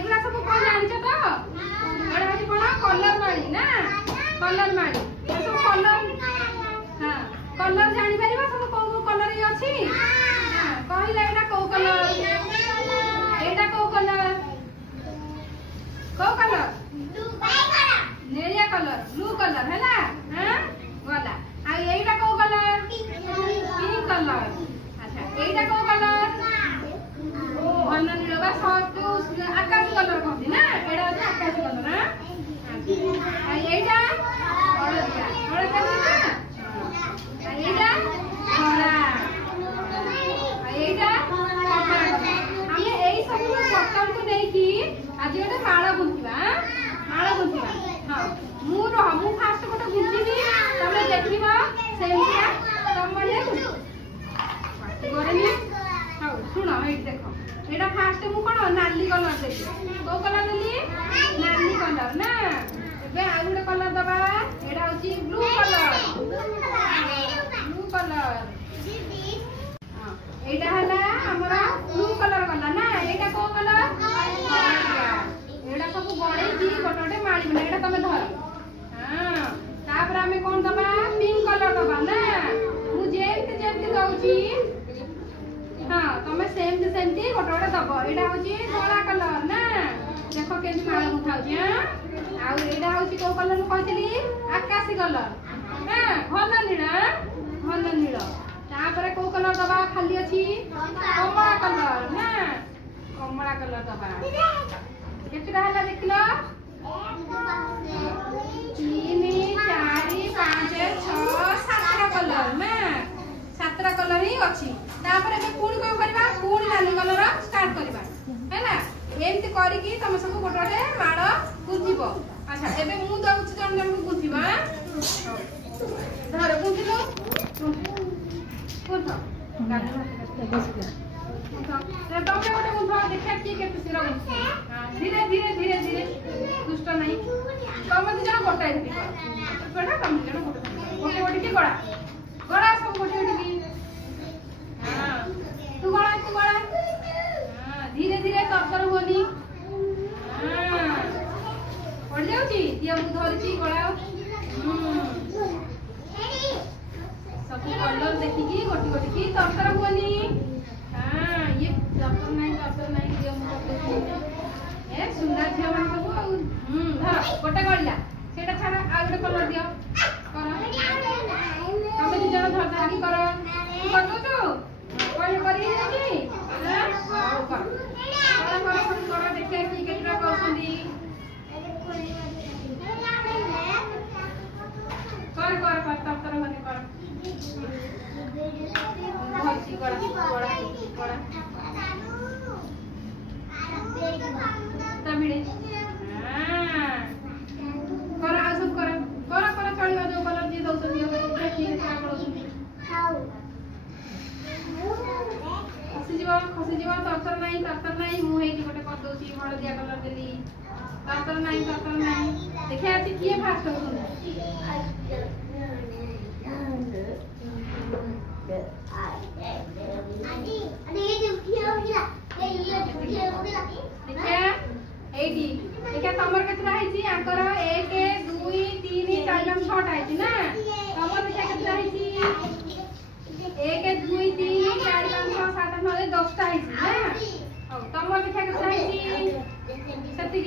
एगुला सब कौन जानिछ तो एडा होची कोन कलर माणी ना कलर माणी सब कलर हां कलर जानि परिबा सब को कलर ही अछि हां कहिला एडा को कलर एडा को colour blue colour Nelia colour blue colour हैला हां वाला आ एडा को कलर पिंक कलर अच्छा एडा को कलर घन नीलबा सब आकाश कलर कहती ना एडा होची आकाश कलर हां आ एडा हळदिया हळदिया ना आ एडा हरा आ एडा हमें एई सब बटन को नै की आज गोटे माला गुंथिबा माला गुंथिबा हां मु फास्ट गोटे गुंथिबी तमे देखिबा सेमिया तमले गोरेनी हां सुनो हे देखो एडा फास्ट मु कोन नाली कलर देबी को कलर देली नाली कलर ना एबे आ गुटे कलर दबा एडा होची ब्लू कलर हां एडा हला हमरा ब्लू कलर कलर ना एडा को कलर एडा सब गड़े की गोटोटे मारी बने एडा तमे धर हां तापर हमें कोन दबा पिंक कलर दबा ना मु जेमते दउची हां तमे सेमती गोटोटे दबो एडा होची धोला कलर ना देखो केनी माला उठाउची हां आ एडा होची को कलर कहतिली आकाशी कलर हां घन नील तापर को कलर दबा खाली अछि कमला कलर ना कमला कलर दबा केतरा हला देखलो 3 4 5 6 7 कलर ना 7 कलर ही अछि तापर ए पूरी को करबा पूरी नाली कलर स्टार्ट करबा हैला एमती करी की तमे सब गोटोटे माळ गुंथिबो अच्छा एबे मु दउछि जन जन को गुंथिबा धर गुंथिलो गुंथ गाली तमे गोटे गुंथ देखा की केते सिरा गुंथ धीरे धीरे धीरे धीरे दुष्ट नहीं तमे दी जन गोटाई दी गोटा तमे जन गोटे गोटे की गड़ा गड़ा सब गोटे गोटे की हां तू गड़ा हां धीरे धीरे तरतर होनी हां पड़ जाउची दिया मु धरची गड़ा सब कलर देखी की गोटी गोटी की तरतर होनी हां ये तरतर नहीं दिया मु ए सुंदर झिया मान सब धर गोटे गड़िला सेटा छाड़ा आ गोटे कलर दियो कर तमे दी जण धर धागी कर कर दो कोई करी जाची हां कर कर देखिए की केतरा करसुंदी कर तरतर होने कर भौजी गड़ा तमिळे हां कर आ सब कर चलियो जो कलर दे दउ तो दियो देखि का करसुंदी खसी जीवा तरतर नहीं मु हेकी गोटे कर दोची हळदिया कलर देली तरतर नहीं देखिए आज किए फास्ट होसुंदी देखिए तमर केतरा हैची आकर 1 2 3 4 6 हैची ना तमर देखिए केतरा हैची 1 2 3 4 5 6 7 8 9 10 हैची ना तमर देखिए केतरा हैची सती